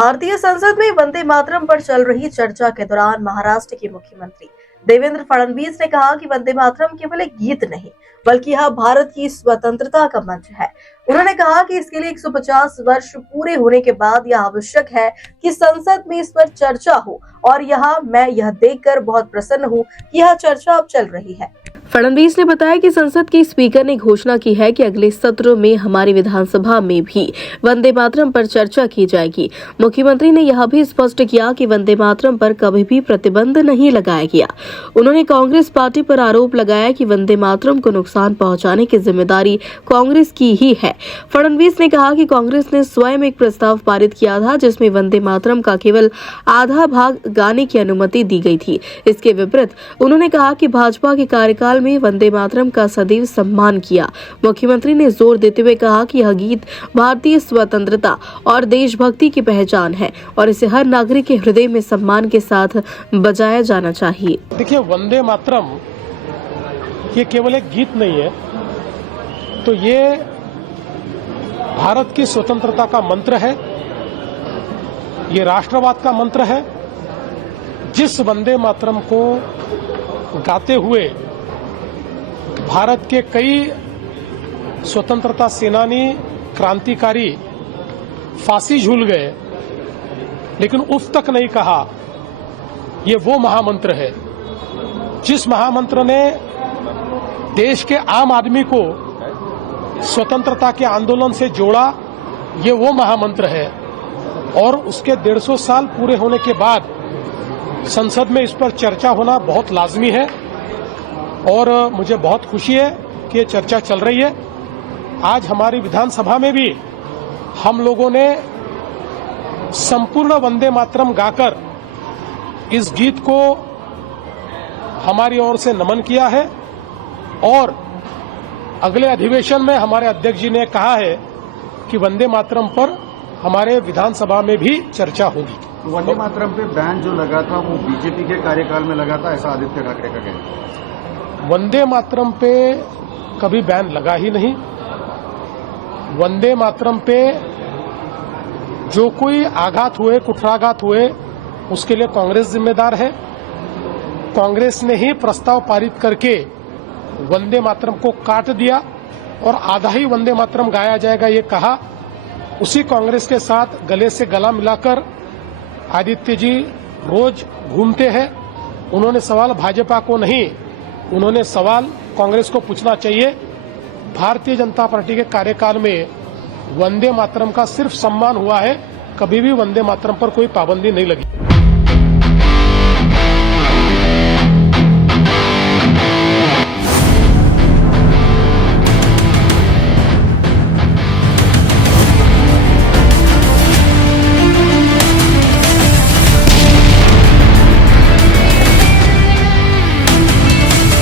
भारतीय संसद में वंदे मातरम पर चल रही चर्चा के दौरान महाराष्ट्र के मुख्यमंत्री देवेंद्र फडणवीस ने कहा कि वंदे मातरम केवल एक गीत नहीं बल्कि यह भारत की स्वतंत्रता का मंच है। उन्होंने कहा कि इसके लिए 150 वर्ष पूरे होने के बाद यह आवश्यक है कि संसद में इस पर चर्चा हो और मैं यह देखकर बहुत प्रसन्न हूं कि यह चर्चा अब चल रही है। फडणवीस ने बताया कि संसद के स्पीकर ने घोषणा की है कि अगले सत्र में हमारी विधानसभा में भी वंदे मातरम पर चर्चा की जाएगी। मुख्यमंत्री ने यह भी स्पष्ट किया कि वंदे मातरम पर कभी भी प्रतिबंध नहीं लगाया गया। उन्होंने कांग्रेस पार्टी पर आरोप लगाया कि वंदे मातरम को नुकसान पहुंचाने की जिम्मेदारी कांग्रेस की ही है। फडणवीस ने कहा कि कांग्रेस ने स्वयं एक प्रस्ताव पारित किया था जिसमें वंदे मातरम का केवल आधा भाग गाने की अनुमति दी गई थी। इसके विपरीत उन्होंने कहा कि भाजपा के कार्यकाल में वंदे मातरम का सदैव सम्मान किया। मुख्यमंत्री ने जोर देते हुए कहा कि यह गीत भारतीय स्वतंत्रता और देशभक्ति की पहचान है और इसे हर नागरिक के हृदय में सम्मान के साथ बजाया जाना चाहिए। देखिए, वंदे मातरम ये केवल एक गीत नहीं है, तो ये भारत की स्वतंत्रता का मंत्र है, ये राष्ट्रवाद का मंत्र है। जिस वंदे मातरम को गाते हुए भारत के कई स्वतंत्रता सेनानी, क्रांतिकारी फांसी झूल गए, लेकिन उफ तक नहीं कहा, ये वो महामंत्र है जिस महामंत्र ने देश के आम आदमी को स्वतंत्रता के आंदोलन से जोड़ा। ये वो महामंत्र है और उसके 150 साल पूरे होने के बाद संसद में इस पर चर्चा होना बहुत लाजमी है और मुझे बहुत खुशी है कि ये चर्चा चल रही है। आज हमारी विधानसभा में भी हम लोगों ने संपूर्ण वंदे मातरम गाकर इस गीत को हमारी ओर से नमन किया है और अगले अधिवेशन में हमारे अध्यक्ष जी ने कहा है कि वंदे मातरम पर हमारे विधानसभा में भी चर्चा होगी। वंदे मातरम पे बैन जो लगा था वो बीजेपी के कार्यकाल में लगा था, ऐसा आदित्य ठाकरे का कहना। वंदे मातरम पे कभी बैन लगा ही नहीं। वंदे मातरम पे जो कोई आघात हुए, कुठाराघात हुए, उसके लिए कांग्रेस जिम्मेदार है। कांग्रेस ने ही प्रस्ताव पारित करके वंदे मातरम को काट दिया और आधा ही वंदे मातरम गाया जाएगा ये कहा। उसी कांग्रेस के साथ गले से गला मिलाकर आदित्य जी रोज घूमते हैं। उन्होंने सवाल भाजपा को नहीं, उन्होंने सवाल कांग्रेस को पूछना चाहिए। भारतीय जनता पार्टी के कार्यकाल में वंदे मातरम का सिर्फ सम्मान हुआ है, कभी भी वंदे मातरम पर कोई पाबंदी नहीं लगी।